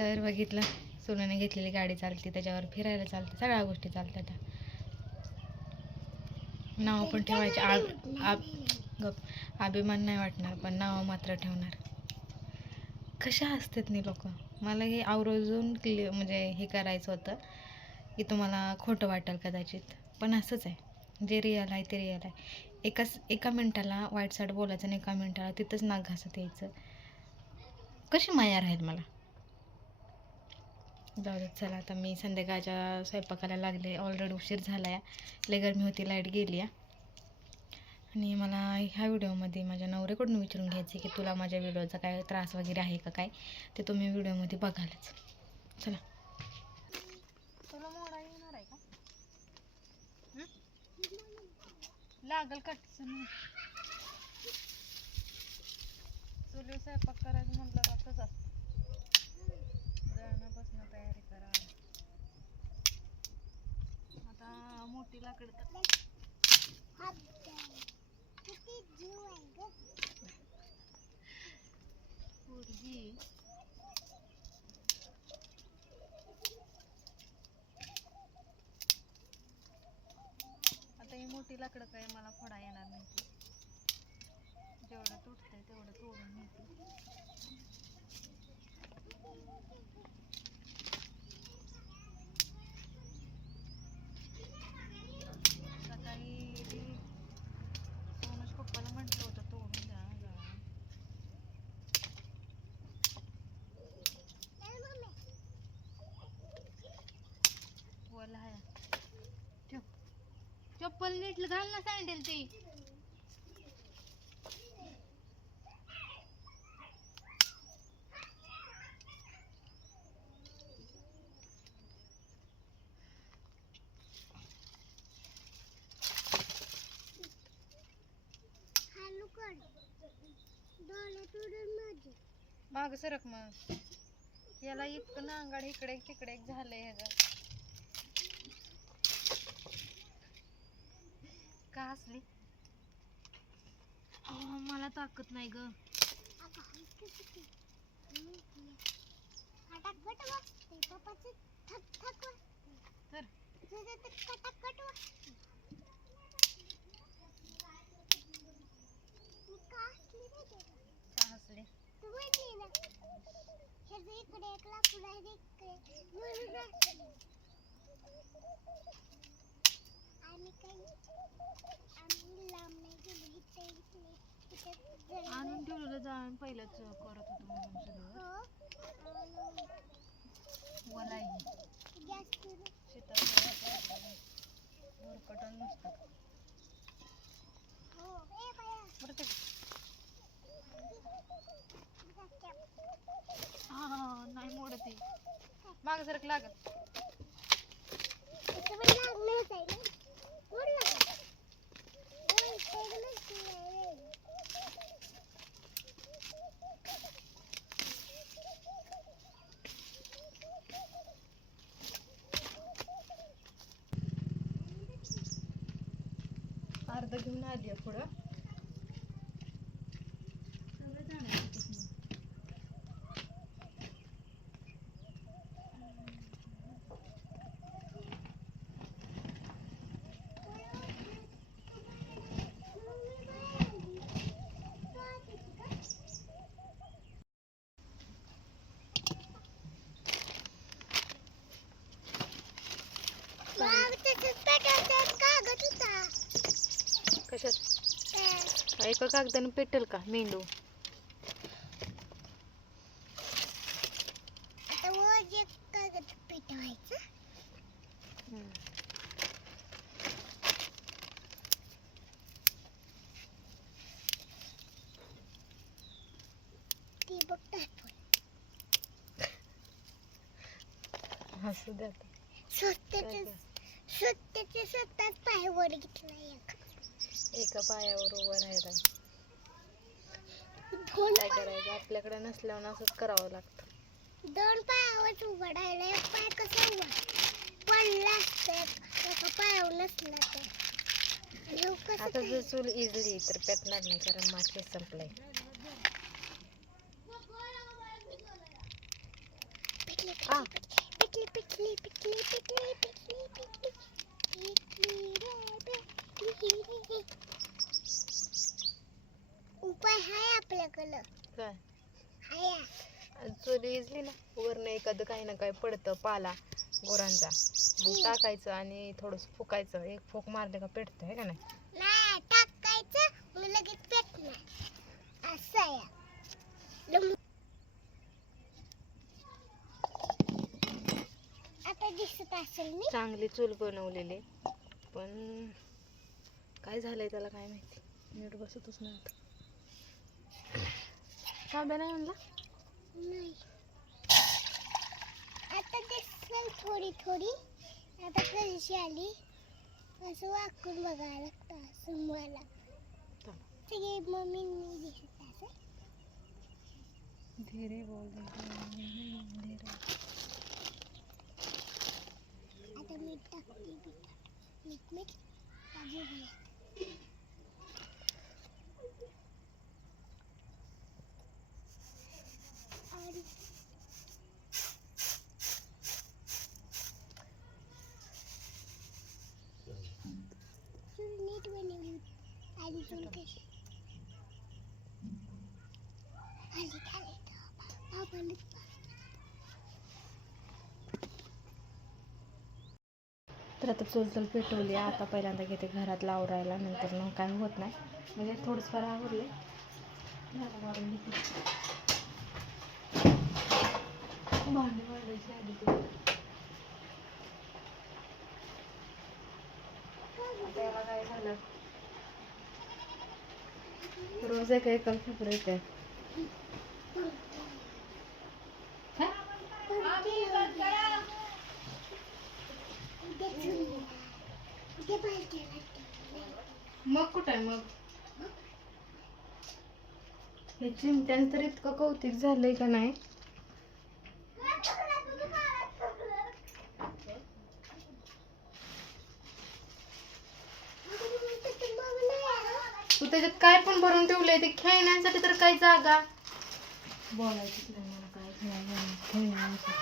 तर बघितलं, सोनूने घेतलेली गाडी चालते, त्याच्यावर फिरायला चालते, सगळ्या गोष्टी चालतात. नाव पण ठेवायचे. अभिमान नाही वाटणार, पण नाव मात्र ठेवणार. कशा असतात नाही लोक. मला हे आवर्जून म्हणजे हे करायचं होतं की तुम्हाला खोटं वाटेल कदाचित, पण असंच आहे. जे रिअल आहे ते रिअल आहे. एका मिनटाला वाईट साईड बोलायचं आणि एका मिनटाला तिथंच नाक घासत यायचं. कशी माया राहील मला. जाऊ देत. चला आता मी संध्याकाळच्या स्वयंपाकाला लागले. ऑलरेडी उशीर झाला आहे, लय गरमी होती, लाईट गेली आहे. आणि मला ह्या व्हिडिओमध्ये माझ्या नवऱ्याकडून विचारून घ्यायचे की तुला माझ्या व्हिडिओचा काय त्रास वगैरे आहे का काय, ते तुम्ही व्हिडिओमध्ये बघालच. चला. तुला मोडा येणार आहे का? लागल का? चुली स्वयंपाक करायचं म्हटलं असंच असतं. जळणापासून तयारी करा. आता मोठी लाकड पोरगी. आता ही मोठी लाकडं काय मला फोडा येणार नाही. जेवढं तुटतंय तेवढं तोडून घेते. सकाळी सोनूच पप्पाला म्हटलं होतं तोडून द्या जा. बोला ठेव. चप्पल नीट घाल ना, सँडल ती. माग सरक मग. याला इतकं नांगाड इकडे तिकडे झालंय ह्याचं. का हसली? मला ताकद नाही ग. हसले. आणून ठेवलेलं जाऊन पहिलंच करत होतो म्हणून सगळं. वलाई शेतात भुरकटून नसतं. हा नाही मोडते. माग सरक लागत. अर्ध घेऊन आली पुढं. कशात? एका कागदानं पेटेल का मेंदू? असू द्या. स्वतःच पायावर घेतला. एका पायावर उभं राहायला काय करायचं? आपल्याकडे नसल्यावर असंच करावं लागतं. दोन पायावर उभं राहायला एक पाय कसा पडला एका पायावर नसला तर. आता जर चूल इजली तर पेटणार नाही, कारण मागे संपलंय. आ पिटली पिटली पिटली पिटली पिटली पिटली पिटली रे पिटली. उपाय हाय आपल्याकडं. काय हाय चोरी इजली ना वरनं एखादं काही ना काही पडतं पाला गुरांचा मग टाकायचं आणि थोडंसं फुकायचं. एक फूक मारले का पेटतं आहे का नाही. नाही टाकायचं मग लगेच पेटणार असं आहे. आता दिसत असेल मी. चांगली चूल बनवलेली पण काय झालंय त्याला काय माहिती. नीट बसतच नाही आता. तांब्या नाही म्हणला नाही आता दिसेल थोडी थोडी. आता कशी आली असं वाकून बघायला लागतं असं मला. सगळे मम्मींनी दिसत असं. धीरे बोल धीरे. आता मीठ टाकते मीठ मीठ बघूया. आणि नीट बनवली आली पण कशी आली खाली बाबाने. तर आता चूल पेटवली. आता पहिल्यांदा घेते घरात आवरायला नंतर मग काय होत नाही म्हणजे थोडंसं फार आवरले मारून घेते. भांडी वाढायची आधी ते. त्याला काय झालं रोज एक एकल फेफडे येते. मग कुठं आहे मग हे चिमट्यान तर इतकं कौतिक झालंय का नाही. तू त्याच्यात काय पण भरून ठेवलंय ते खेळण्यासाठी तर काही जागा बोलायचीच नाही मला काय खेळण्यासाठी.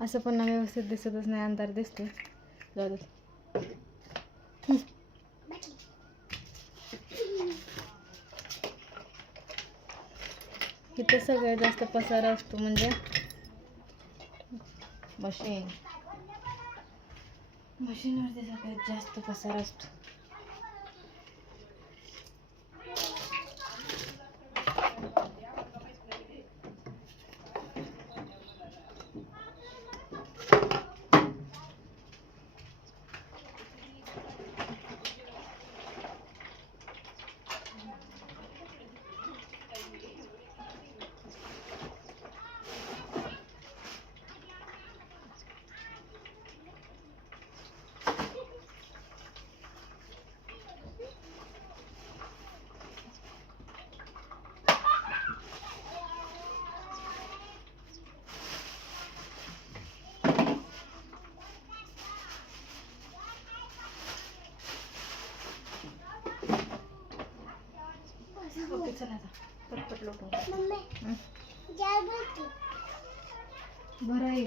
असं पण ना व्यवस्थित दिसतच नाही अंधार दिसतो. जाऊ दे. इथे सगळ्यात जास्त पसारा असतो म्हणजे मशीनवरती सगळ्यात जास्त पसारा असतो. ओके चला आता पटपट लोटून बरं आहे.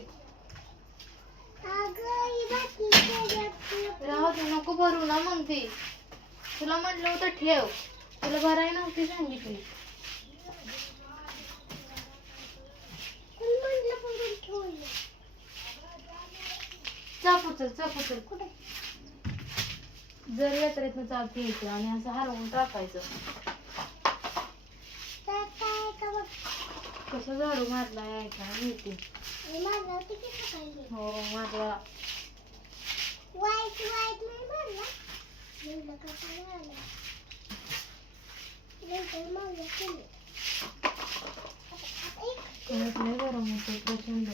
राहू दे नको भरू ना मग ती. तुला म्हटलं होतं ठेव. तुला भराय नव्हती सांगितली. चाकू चल कुठे जर यात्रेतनं चाप घ्यायचं आणि असं हलवून टाकायचं. कसं झाडू मारलाय ऐका माहिती. हो मारला. गरम होतं प्रचंड.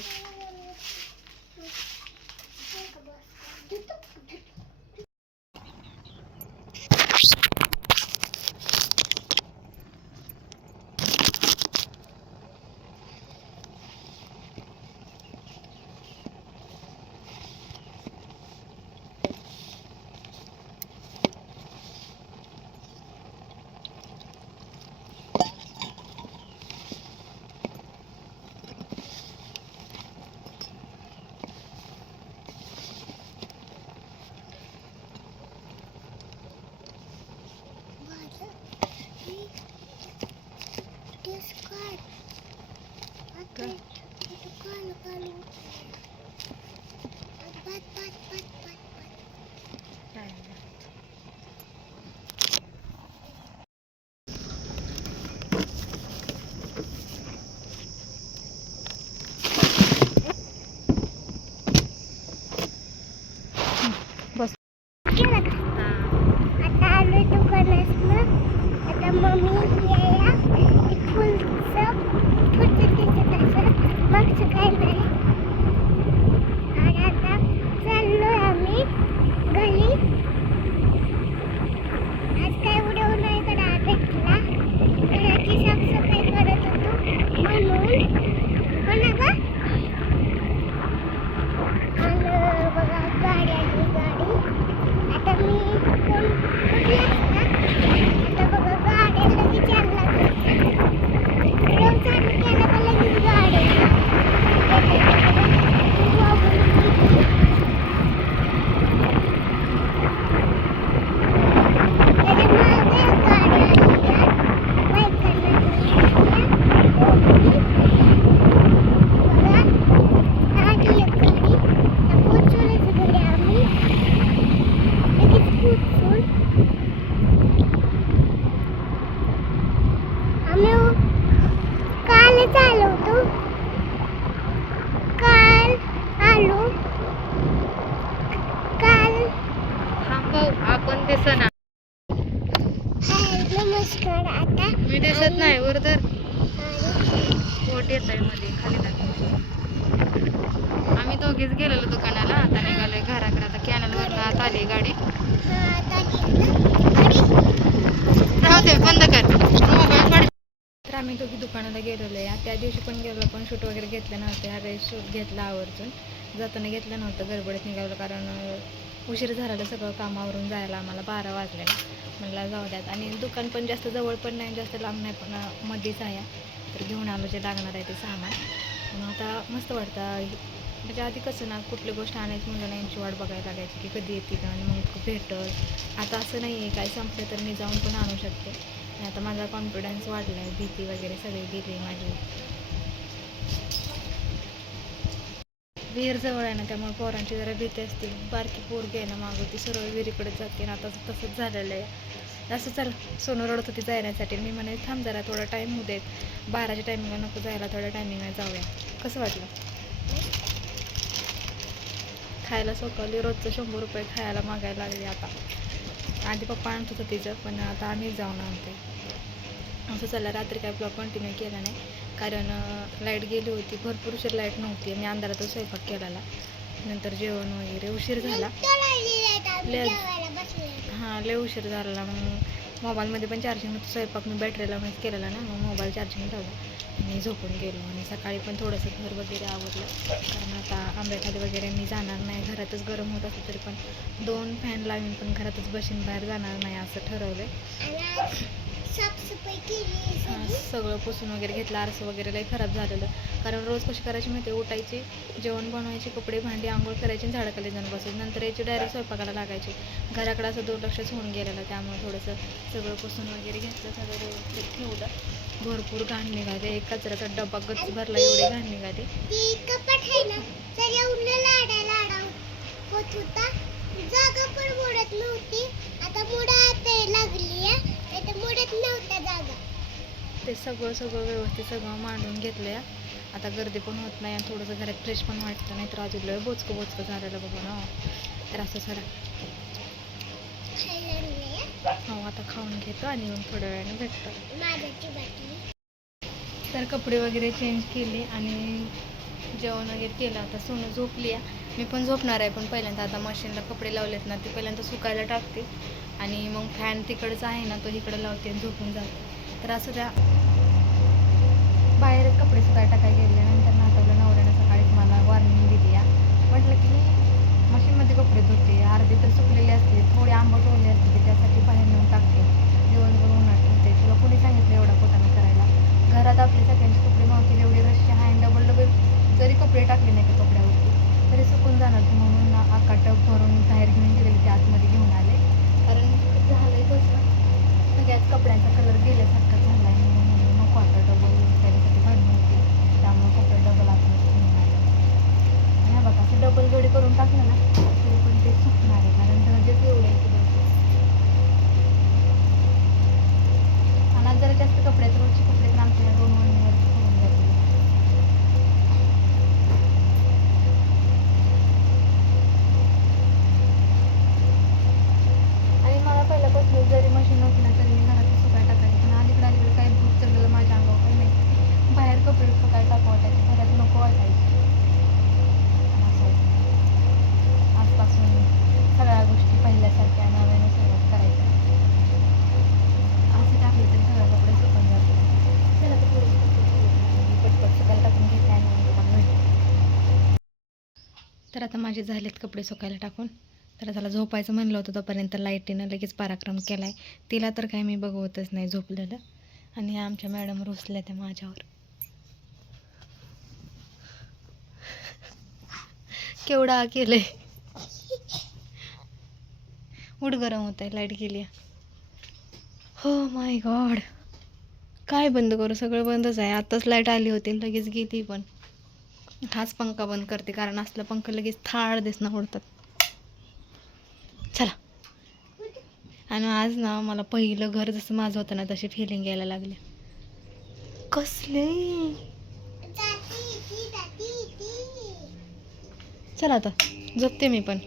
का? कालू कालू पात पात पात पात काय? बस. आता आलो दुकानातनं. आता मम्मी यायला ते फुलचं दिसत असं मागचं काय नाही. आणि आता चाललोय आम्ही घरी. आज काय उद्या उन्हाळीकडे भेटला घराची साफसफाई करत होतो म्हणून. हो ना गं? आणि बघा गाडी आली गाडी. आता मी फोन कुठे असता आता बघा गाड्या लगेच यायला लागल्या. व्हिडिओ चालू केला का लगेच गाडी येतात. कालच आलो होतो. काल आलो. काल आपण दिसत ना. हाय नमस्कार. आता मी दिसत नाही वर तर आणि पोट येत आहे मध्ये खाली टाकून. आम्ही दोघीच गेलेलो दुकानाला. आता निघालोय घराकडे. आता कॅनलवरनं आत आली गाडी. राहू दे, बंद कर मोबाईल पड. तर आम्ही दोघी दुकानाला गेलेलो या. त्या दिवशी पण गेलो पण शूट वगैरे घेतले नव्हते. अरे शूट घेतला आवर्जून. जाताना घेतलं नव्हतं, गडबडीत निघालो कारण उशीर झालेलं सगळं कामावरून जायला. आम्हाला 12 वाजलेला. म्हणलं जाऊ द्यात. आणि दुकान पण जास्त जवळ पण नाही जास्त लांब नाही पण मध्येच आहे. तर घेऊन आलो जे लागणार आहे ते सामान. मग आता मस्त वाटतं. म्हणजे आधी कसं ना कुठली गोष्ट आणायची म्हणलं ना यांची वाट बघायला लागायची की कधी येते आणि मग भेटल. आता असं नाही आहे, काय संपलं तर मी जाऊन पण आणू शकते. आणि आता माझा कॉन्फिडन्स वाढला आहे. भीती वगैरे सगळी गेली माझी. विहीर जवळ आहे ना त्यामुळे पोरांची जरा भीती असते. बारकी पोर घ्यायला मागं ती सरळ विहिरीकडे जाते. आता तसंच झालेलं आहे. असं चल सोनू रडत होती जाण्यासाठी. मी म्हणे थांब जरा थोडा टाईम होऊ देत. 12च्या टायमिंगला नको जायला, थोड्या टायमिंगला जाऊया. कसं वाटलं? खायला सोकवली. रोजचं 100 रुपये खायला मागायला लागली आता. आधी पप्पा आणत होतं तिचं पण आता आम्ही जाऊन आणते. असं चला रात्री काय ब्लॉग कंटिन्यू केला नाही कारण लाईट गेली होती. भरपूर उशीर लाईट नव्हती. मी अंधारातच स्वयंपाक केलेला. नंतर जेवण वगैरे उशीर झाला. हां लय उशीर झाला. मग मोबाईलमध्ये पण चार्जिंग नव्हतं. स्वयंपाक मी बॅटरीला मिस केलेला ना मग मोबाईल चार्जिंग ठेवला मी झोपून गेलो. आणि सकाळी पण थोडंसं घर वगैरे आवरलं कारण आता आंब्याखाली वगैरे मी जाणार नाही. घरातच गरम होत असतं तरी पण 2 फॅन लावून पण घरातच बसून बाहेर जाणार नाही असं ठरवलं. साफसफाई केली सगळं पुसून वगैरे घेतलं. आरसं वगैरे लई खराब झालेलं कारण रोज कशी करायची माहिती आहे, उठायची जेवण बनवायची कपडे भांडी आंघोळ करायची आणि झाडाखाली जाऊन बसायची. नंतर याची डायरेक्ट स्वयंपाकाला लागायची. घराकडे असं दुर्लक्षच होऊन गेलेलं. त्यामुळे थोडंसं सगळं पुसून वगैरे घेतलं. सगळं व्यवस्थित ठेवलं. भरपूर घाण निघाले. एक कचऱ्याचा डबा गच्च भरला एवढी घाण निघाली. ती कपाट आहे ना तर एवढं लाडा होत होता. जागा पण मोडत नव्हती. आता मोडात लागली आहे. आता मोडत नव्हता जागा. ते सगळं व्यवस्थित सगळं मांडून घेतलं. आता गर्दी पण होत नाही आणि थोडंसं घरात फ्रेश पण वाटतं. नाही तर अजून लय बोचकं झालेलं बघा ना. तर असं सरा हो आता खाऊन घेतो आणि मग थोड्या वेळाने भेटतो. तर कपडे वगैरे चेंज केले आणि जेवण वगैरे केलं. आता सोनू झोपली आहे. मी पण झोपणार आहे पण पहिल्यांदा आता मशीनला कपडे लावलेत ना ते पहिल्यांदा सुकायला टाकते आणि मग फॅन तिकडचा आहे ना तो इकडे लावते आणि झोपून जाते. तर असं त्या बाहेरच कपडे सुकायला टाकायला गेल्यानंतर नातवलं नवऱ्यानं सकाळीच मला वॉर्निंग दिली आहे. म्हटलं की मशीनमध्ये कपडे धुते अर्धे तर सुकलेले असते थोडे आंबट ओले असते त्यासाठी बाहेर नेऊन टाकते. दिवसभर उन्हात ठेवते. तुला कोणी सांगितलं एवढा पोताना करायला. घरात आपले सगळ्यांचे कपडे मावतील एवढे रश्शी आहे. डबल जरी कपडे टाकले नाही का कपड्यावरती तरी सुकून जाणार. म्हणून आका टप भरून बाहेर घेऊन गेलेले ते आतमध्ये घेऊन आले कारण झालंय कसं सगळ्याच कपड्यांचा कलर गेल्यासारखा झाला आहे. म्हणून नको आता डबल त्याच्यासाठी भांडण होते त्यामुळे कपडे तर आता माझे झालेत कपडे सुकायला टाकून. तर त्याला झोपायचं म्हणलं होतं, तोपर्यंत लाईटीनं लगेच पराक्रम केला आहे. तिला तर काय मी बघवतच नाही झोपलेलं. आणि आमच्या मॅडम रुसल्या त्या माझ्यावर. केवढा केलंय. उठ, गरम होत आहे, लाईट गेली. हो माय गॉड, काय बंद करू, सगळं बंदच आहे. आताच लाईट आली होती लगेच गेली. पण हाच पंखा बंद करते, कारण असला पंखा लगेच थाळ दिसणं उडतात. चला. आणि आज ना मला पहिलं घर जसं माझं होतं ना तशी फिलिंग यायला लागली. कसले. चला आता झोपते मी पण.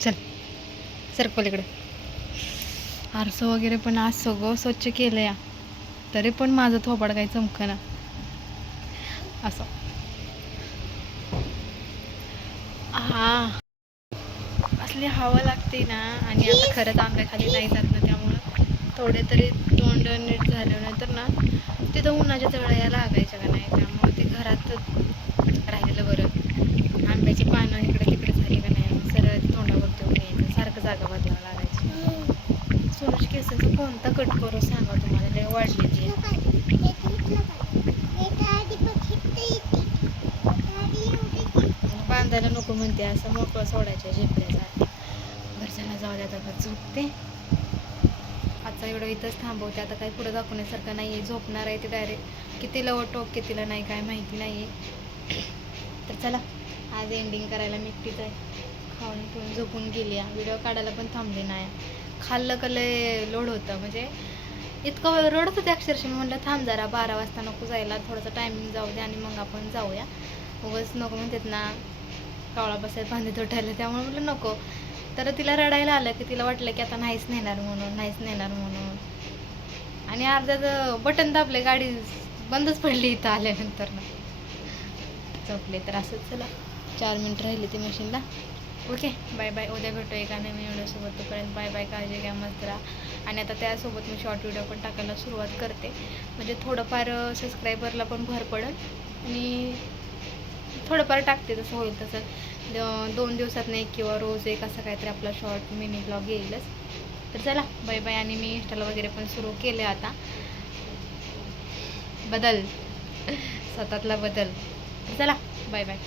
चल सरकल इकडे. आरसं वगैरे पण आज सगळं स्वच्छ केलं या, तरी पण माझं थोबाड काही चमकना असं. हा, असली हवा लागते ना. आणि आता खरंच आंब्याखाली नाही जात ना, त्यामुळं थोडे तरी तोंड नीट झालं नाही तर ना तिथं उन्हाच्या जळया लागायच्या का नाही. त्यामुळे ते घरात राहिलेलं बरं. आंब्याची पानं इकडे तिकडे झाली का नाही, सरळ तोंडावरती येऊन यायचं, सारखं जागा बदलावं लागायची. सोनूच्या केसाचं कोणता कट करू सांगा तुम्हाला, लय वाढलेली आहे. बांधायला नको म्हणते, असं मोकळं सोडायचं झेपल्याचा. घरच्यांना जाऊ द्या, आता झोपते. आजचा व्हिडिओ इथंच थांबवते. आता काही पुढं दाखवण्यासारखं नाही आहे. झोपणार आहे ते डायरेक्ट. कितीला टोक कितीला नाही काय माहिती नाही आहे. तर चला, आज एंडिंग करायला मी एकटीच आहे. खाऊन पिऊन झोपून गेली आहे. व्हिडिओ काढायला पण थांबले नाही. खाल्लं का लय लोड होतं, म्हणजे इतकं रडत होते अक्षरशः. मी म्हटलं थांब जरा, 12 वाजता नको जायला, थोडंसं टायमिंग जाऊ दे आणि मग आपण जाऊया. उगाच नको म्हणतात ना कावळा बसायला बांधीत उठायला, त्यामुळे म्हटलं नको. तर तिला रडायला आलं की तिला वाटलं की आता नाहीच नेणार म्हणून, नाहीच नेणार म्हणून. आणि अर्ध्याचं बटन दाबले, गाडी बंदच पडली इथं आल्यानंतर ना. झोपले. तर असंच. चला, 4 मिनिट राहिली ती मशीनला. Okay, bye bye. उद्या भेटू एका नवीन व्हिडिओसोबत. तोपर्यंत बाय बाय, काळजी घ्या, मस्त राहा. आणि आता त्यासोबत मी शॉर्ट व्हिडिओ पण टाकायला सुरुवात करते, म्हणजे थोडंफार सबस्क्रायबरला पण भर पडेल. आणि थोडंफार टाकते, जसं होईल तसं. 2 दिवसात नाही किंवा रोज एक असं काहीतरी आपला शॉर्ट मिनी ब्लॉग येईलच. तर चला बाय बाय. आणि मी इंस्टाला वगैरे पण सुरू केले आता. बदल स्वतःतला बदल. चला बाय बाय.